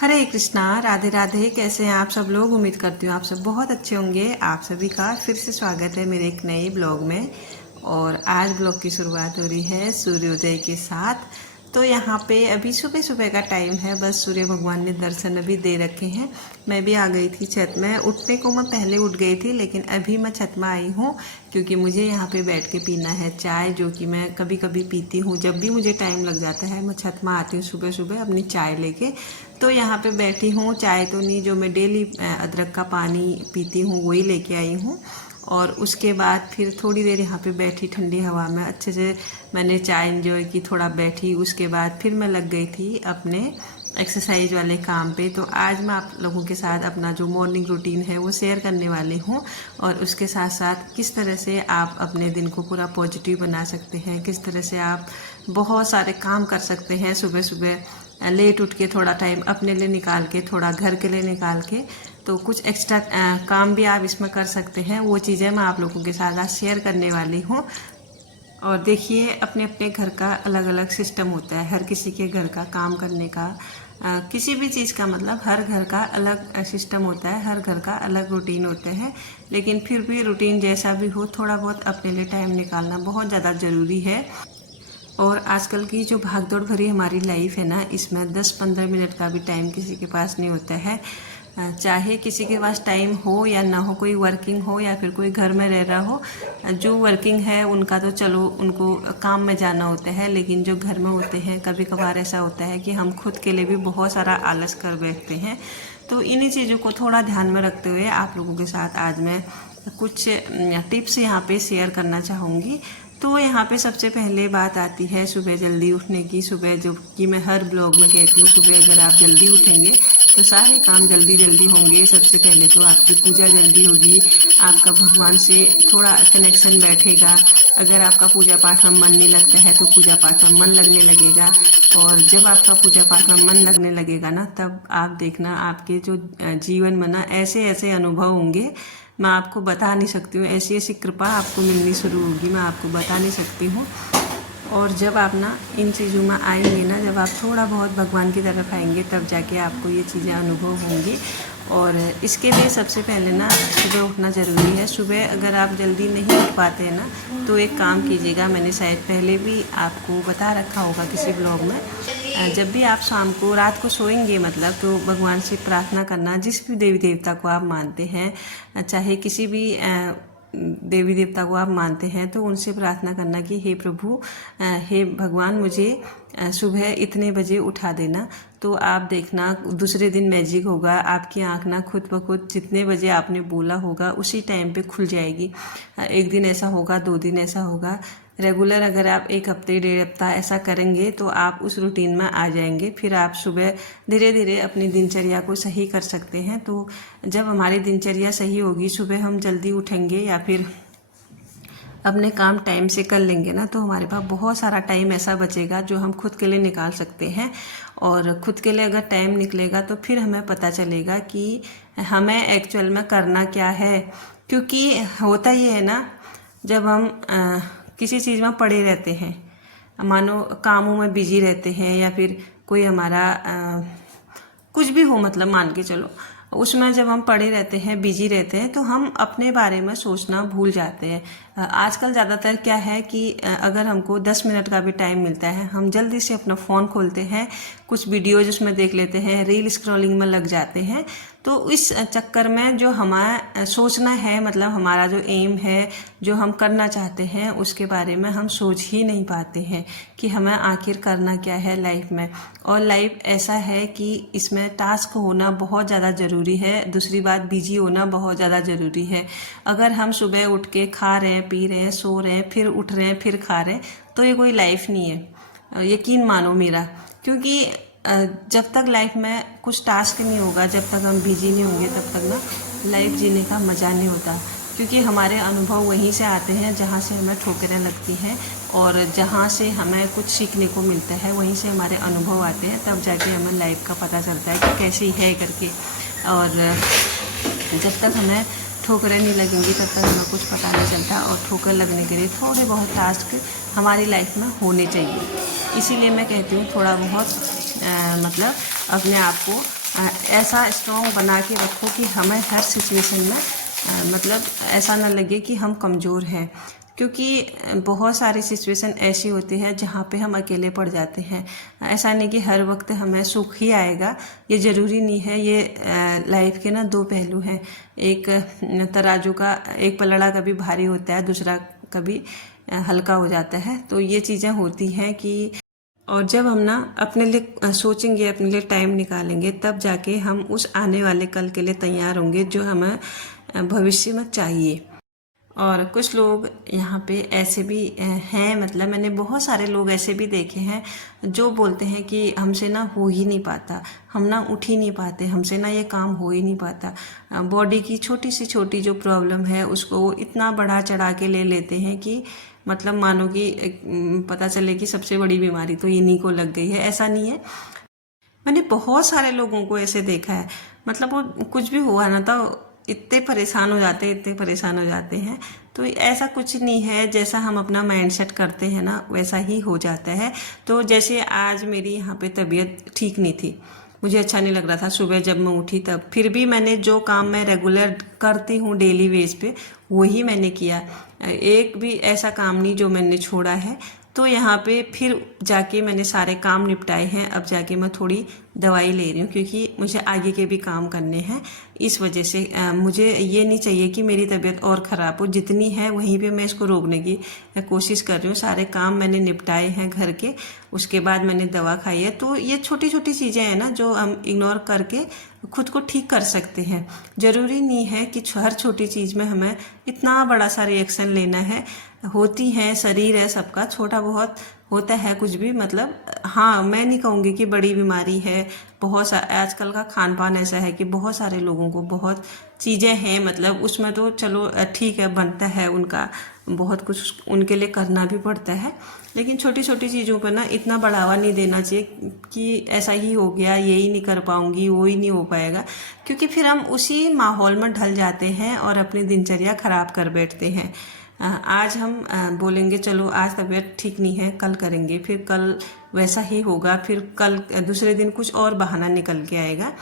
हरे कृष्णा, राधे राधे। कैसे हैं आप सब लोग? उम्मीद करती हूँ आप सब बहुत अच्छे होंगे। आप सभी का फिर से स्वागत है मेरे एक नए ब्लॉग में। और आज ब्लॉग की शुरुआत हो रही है सूर्योदय के साथ। तो यहाँ पे अभी सुबह सुबह का टाइम है, बस सूर्य भगवान ने दर्शन अभी दे रखे हैं। मैं भी आ गई थी छत में। उठने को मैं पहले उठ गई थी, लेकिन अभी मैं छत में आई हूँ क्योंकि मुझे यहाँ पे बैठ के पीना है चाय, जो कि मैं कभी कभी पीती हूँ। जब भी मुझे टाइम लग जाता है मैं छत में आती हूँ सुबह सुबह अपनी चाय लेके। तो यहाँ पे बैठी हूँ। चाय तो नहीं, जो मैं डेली अदरक का पानी पीती हूँ वही लेके आई हूँ। और उसके बाद फिर थोड़ी देर यहाँ पे बैठी ठंडी हवा में, अच्छे से मैंने चाय एंजॉय की, थोड़ा बैठी। उसके बाद फिर मैं लग गई थी अपने एक्सरसाइज वाले काम पे। तो आज मैं आप लोगों के साथ अपना जो मॉर्निंग रूटीन है वो शेयर करने वाली हूँ, और उसके साथ साथ किस तरह से आप अपने दिन को पूरा पॉजिटिव बना सकते हैं, किस तरह से आप बहुत सारे काम कर सकते हैं सुबह सुबह लेट उठ के, थोड़ा टाइम अपने लिए निकाल के, थोड़ा घर के लिए निकाल के। तो कुछ एक्स्ट्रा काम भी आप इसमें कर सकते हैं। वो चीज़ें मैं आप लोगों के साथ आज शेयर करने वाली हूँ। और देखिए, अपने अपने घर का अलग अलग सिस्टम होता है। हर किसी के घर का काम करने का, किसी भी चीज़ का, मतलब हर घर का अलग सिस्टम होता है, हर घर का अलग रूटीन होता है। लेकिन फिर भी रूटीन जैसा भी हो, थोड़ा बहुत अपने लिए टाइम निकालना बहुत ज़्यादा ज़रूरी है। और आजकल की जो भागदौड़ भरी हमारी लाइफ है ना, इसमें 10-15 मिनट का भी टाइम किसी के पास नहीं होता है। चाहे किसी के पास टाइम हो या ना हो, कोई वर्किंग हो या फिर कोई घर में रह रहा हो। जो वर्किंग है उनका तो चलो, उनको काम में जाना होता है, लेकिन जो घर में होते हैं, कभी कभार ऐसा होता है कि हम खुद के लिए भी बहुत सारा आलस कर बैठते हैं। तो इन्हीं चीज़ों को थोड़ा ध्यान में रखते हुए आप लोगों के साथ आज मैं कुछ टिप्स यहाँ पे शेयर करना चाहूँगी। तो यहाँ पे सबसे पहले बात आती है सुबह जल्दी उठने की। सुबह, जो कि मैं हर ब्लॉग में कहती हूँ, सुबह अगर आप जल्दी उठेंगे तो सारे काम जल्दी जल्दी होंगे। सबसे पहले तो आपकी पूजा जल्दी होगी, आपका भगवान से थोड़ा कनेक्शन बैठेगा। अगर आपका पूजा पाठ में मन नहीं लगता है तो पूजा पाठ में मन लगने लगेगा। और जब आपका पूजा पाठ में मन लगने लगेगा ना, तब आप देखना आपके जो जीवन में ना ऐसे ऐसे अनुभव होंगे, मैं आपको बता नहीं सकती हूँ। ऐसी ऐसी कृपा आपको मिलनी शुरू होगी, मैं आपको बता नहीं सकती हूँ। और जब आप ना इन चीज़ों में आएंगे ना, जब आप थोड़ा बहुत भगवान की तरफ आएंगे, तब जाके आपको ये चीज़ें अनुभव होंगी। और इसके लिए सबसे पहले ना सुबह उठना ज़रूरी है। सुबह अगर आप जल्दी नहीं उठ पाते हैं ना, तो एक काम कीजिएगा। मैंने शायद पहले भी आपको बता रखा होगा किसी ब्लॉग में। जब भी आप शाम को, रात को सोएंगे मतलब, तो भगवान से प्रार्थना करना, जिस भी देवी देवता को आप मानते हैं, चाहे किसी भी देवी देवता को आप मानते हैं, तो उनसे प्रार्थना करना कि हे प्रभु, हे भगवान, मुझे सुबह इतने बजे उठा देना। तो आप देखना दूसरे दिन मैजिक होगा। आपकी आँख ना खुद ब खुद जितने बजे आपने बोला होगा उसी टाइम पे खुल जाएगी। एक दिन ऐसा होगा, 2 दिन ऐसा होगा। रेगुलर अगर आप 1 हफ्ते, 1.5 हफ्ता ऐसा करेंगे तो आप उस रूटीन में आ जाएंगे। फिर आप सुबह धीरे धीरे अपनी दिनचर्या को सही कर सकते हैं। तो जब हमारी दिनचर्या सही होगी, सुबह हम जल्दी उठेंगे या फिर अपने काम टाइम से कर लेंगे ना, तो हमारे पास बहुत सारा टाइम ऐसा बचेगा जो हम खुद के लिए निकाल सकते हैं। और खुद के लिए अगर टाइम निकलेगा तो फिर हमें पता चलेगा कि हमें एक्चुअल में करना क्या है। क्योंकि होता ये है ना, जब हम किसी चीज़ में पड़े रहते हैं, मानो कामों में बिजी रहते हैं, या फिर कोई हमारा कुछ भी हो, मतलब मान के चलो, उसमें जब हम पड़े रहते हैं, बिजी रहते हैं, तो हम अपने बारे में सोचना भूल जाते हैं। आजकल ज़्यादातर क्या है कि अगर हमको 10 मिनट का भी टाइम मिलता है, हम जल्दी से अपना फ़ोन खोलते हैं, कुछ वीडियोज उसमें देख लेते हैं, रील स्क्रॉलिंग में लग जाते हैं। तो इस चक्कर में जो हमारा सोचना है, मतलब हमारा जो एम है, जो हम करना चाहते हैं, उसके बारे में हम सोच ही नहीं पाते हैं कि हमें आखिर करना क्या है लाइफ में। और लाइफ ऐसा है कि इसमें टास्क होना बहुत ज़्यादा ज़रूरी है। दूसरी बात, बिजी होना बहुत ज़्यादा ज़रूरी है। अगर हम सुबह उठ के खा रहे हैं, पी रहे हैं, सो रहे हैं, फिर उठ रहे हैं, फिर खा रहे हैं, तो ये कोई लाइफ नहीं है, यकीन मानो मेरा। क्योंकि जब तक लाइफ में कुछ टास्क नहीं होगा, जब तक हम बिजी नहीं होंगे, तब तक ना लाइफ जीने का मज़ा नहीं होता। क्योंकि हमारे अनुभव वहीं से आते हैं जहाँ से हमें ठोकरें लगती हैं, और जहाँ से हमें कुछ सीखने को मिलता है, वहीं से हमारे अनुभव आते हैं। तब जाके हमें लाइफ का पता चलता है कि कैसी है करके। और जब तक हमें ठोकरें नहीं लगेंगी, तब तक हमें कुछ पता नहीं चलता। और ठोकर लगने के लिए थोड़े बहुत टास्क हमारी लाइफ में होने चाहिए। इसीलिए मैं कहती हूँ थोड़ा बहुत मतलब अपने आप को ऐसा स्ट्रॉन्ग बना के रखो कि हमें हर सिचुएशन में मतलब ऐसा ना लगे कि हम कमज़ोर हैं, क्योंकि बहुत सारी सिचुएशन ऐसी होती है जहाँ पे हम अकेले पड़ जाते हैं। ऐसा नहीं कि हर वक्त हमें सुख ही आएगा, ये ज़रूरी नहीं है। ये लाइफ के ना दो पहलू हैं। एक तराजू का एक पलड़ा कभी भारी होता है, दूसरा कभी हल्का हो जाता है। तो ये चीज़ें होती हैं कि और जब हम ना अपने लिए सोचेंगे, अपने लिए टाइम निकालेंगे, तब जाके हम उस आने वाले कल के लिए तैयार होंगे जो हमें भविष्य में चाहिए। और कुछ लोग यहाँ पे ऐसे भी हैं, मतलब मैंने बहुत सारे लोग ऐसे भी देखे हैं जो बोलते हैं कि हमसे ना हो ही नहीं पाता, हम ना उठ ही नहीं पाते, हमसे ना ये काम हो ही नहीं पाता। बॉडी की छोटी सी छोटी जो प्रॉब्लम है उसको वो इतना बढ़ा चढ़ा के ले लेते हैं कि मतलब मानो कि पता चले कि सबसे बड़ी बीमारी तो इन्हीं को लग गई है। ऐसा नहीं है, मैंने बहुत सारे लोगों को ऐसे देखा है। मतलब वो कुछ भी हुआ ना तो इतने परेशान हो जाते हैं, इतने परेशान हो जाते हैं। तो ऐसा कुछ नहीं है, जैसा हम अपना माइंड सेट करते हैं ना वैसा ही हो जाता है। तो जैसे आज मेरी यहाँ पे तबीयत ठीक नहीं थी, मुझे अच्छा नहीं लग रहा था सुबह जब मैं उठी तब, फिर भी मैंने जो काम मैं रेगुलर करती हूँ डेली बेस पे वही मैंने किया। एक भी ऐसा काम नहीं जो मैंने छोड़ा है। तो यहाँ पे फिर जाके मैंने सारे काम निपटाए हैं। अब जाके मैं थोड़ी दवाई ले रही हूँ क्योंकि मुझे आगे के भी काम करने हैं। इस वजह से मुझे ये नहीं चाहिए कि मेरी तबीयत और ख़राब हो, जितनी है वहीं पे मैं इसको रोकने की कोशिश कर रही हूँ। सारे काम मैंने निपटाए हैं घर के, उसके बाद मैंने दवा खाई है। तो ये छोटी छोटी चीज़ें हैं ना जो हम इग्नोर करके खुद को ठीक कर सकते हैं। ज़रूरी नहीं है कि हर छोटी चीज़ में हमें इतना बड़ा सा रिएक्शन लेना है। होती हैं, शरीर है सबका, छोटा बहुत होता है कुछ भी। मतलब हाँ, मैं नहीं कहूँगी कि बड़ी बीमारी है। बहुत सा आजकल का खान पान ऐसा है कि बहुत सारे लोगों को बहुत चीज़ें हैं, मतलब उसमें तो चलो ठीक है, बनता है उनका, बहुत कुछ उनके लिए करना भी पड़ता है। लेकिन छोटी छोटी चीज़ों पर ना इतना बढ़ावा नहीं देना चाहिए कि ऐसा ही हो गया, यही नहीं कर पाऊँगी, वो ही नहीं हो पाएगा, क्योंकि फिर हम उसी माहौल में ढल जाते हैं और अपनी दिनचर्या खराब कर बैठते हैं। आज हम बोलेंगे चलो आज तबीयत ठीक नहीं है, कल करेंगे, फिर कल वैसा ही होगा, फिर कल दूसरे दिन कुछ और बहाना निकल के आएगा।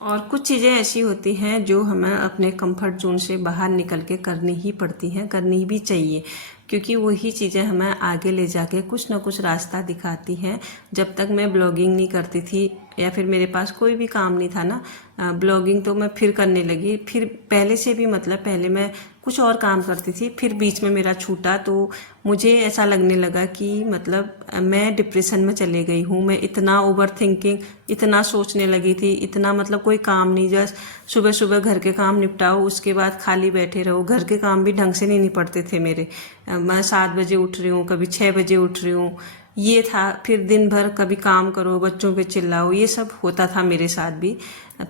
और कुछ चीज़ें ऐसी होती हैं जो हमें अपने कंफर्ट जोन से बाहर निकल के करनी ही पड़ती हैं, करनी भी चाहिए, क्योंकि वही चीज़ें हमें आगे ले जाके कुछ ना कुछ रास्ता दिखाती हैं। जब तक मैं ब्लॉगिंग नहीं करती थी या फिर मेरे पास कोई भी काम नहीं था ना, ब्लॉगिंग तो मैं फिर करने लगी। फिर पहले से भी, मतलब पहले मैं कुछ और काम करती थी, फिर बीच में मेरा छूटा तो मुझे ऐसा लगने लगा कि मतलब मैं डिप्रेशन में चले गई हूँ। मैं इतना ओवर थिंकिंग, इतना सोचने लगी थी, इतना मतलब कोई काम नहीं, जस्ट सुबह सुबह घर के काम निपटाओ, उसके बाद खाली बैठे रहो। घर के काम भी ढंग से नहीं निपटते थे मेरे। मैं 7 बजे उठ रही हूँ, कभी 6 बजे उठ रही हूँ, ये था। फिर दिन भर कभी काम करो, बच्चों पे चिल्लाओ, ये सब होता था मेरे साथ भी।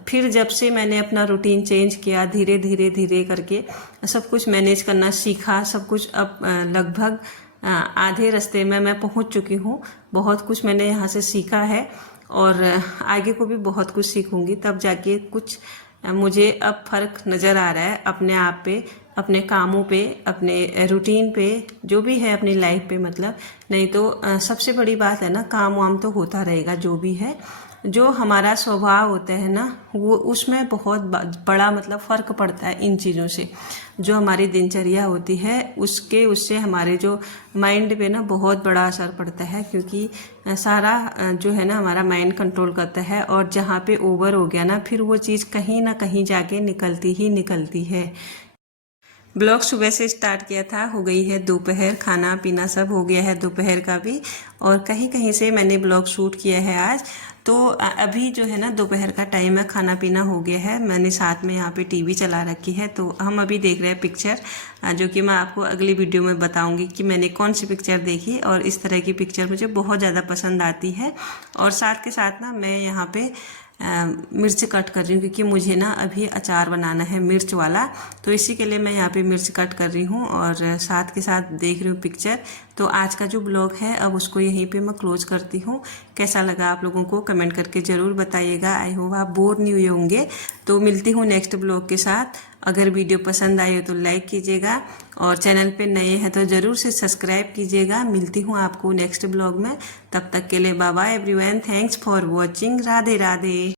फिर जब से मैंने अपना रूटीन चेंज किया, धीरे धीरे धीरे करके सब कुछ मैनेज करना सीखा, सब कुछ अब लगभग आधे रास्ते में मैं पहुंच चुकी हूँ। बहुत कुछ मैंने यहाँ से सीखा है और आगे को भी बहुत कुछ सीखूंगी, तब जाके कुछ मुझे अब फ़र्क नज़र आ रहा है अपने आप पे, अपने कामों पे, अपने रूटीन पे, जो भी है अपनी लाइफ पे। मतलब नहीं तो सबसे बड़ी बात है ना, काम वाम तो होता रहेगा जो भी है, जो हमारा स्वभाव होता है ना वो उसमें बहुत बड़ा मतलब फ़र्क पड़ता है इन चीज़ों से। जो हमारी दिनचर्या होती है उससे हमारे जो माइंड पे ना बहुत बड़ा असर पड़ता है, क्योंकि सारा जो है ना हमारा माइंड कंट्रोल करता है। और जहाँ पे ओवर हो गया ना, फिर वो चीज़ कहीं ना कहीं जाके निकलती ही निकलती है। ब्लॉग सुबह से स्टार्ट किया था, हो गई है दोपहर, खाना पीना सब हो गया है दोपहर का भी, और कहीं कहीं से मैंने ब्लॉग शूट किया है आज। तो अभी जो है ना दोपहर का टाइम है, खाना पीना हो गया है, मैंने साथ में यहाँ पे टीवी चला रखी है। तो हम अभी देख रहे हैं पिक्चर, जो कि मैं आपको अगली वीडियो में बताऊंगी कि मैंने कौन सी पिक्चर देखी। और इस तरह की पिक्चर मुझे बहुत ज़्यादा पसंद आती है। और साथ के साथ ना मैं यहाँ पे मिर्च कट कर रही हूँ, क्योंकि मुझे ना अभी अचार बनाना है मिर्च वाला, तो इसी के लिए मैं यहाँ पे मिर्च कट कर रही हूँ और साथ के साथ देख रही हूँ पिक्चर। तो आज का जो ब्लॉग है अब उसको यहीं पे मैं क्लोज करती हूँ। कैसा लगा आप लोगों को कमेंट करके ज़रूर बताइएगा। आई होप आप बोर नहीं हुए होंगे। तो मिलती हूँ नेक्स्ट ब्लॉग के साथ। अगर वीडियो पसंद आई हो तो लाइक कीजिएगा, और चैनल पे नए हैं तो ज़रूर से सब्सक्राइब कीजिएगा। मिलती हूँ आपको नेक्स्ट ब्लॉग में, तब तक के लिए bye bye everyone, thanks for watching, Radhe Radhe.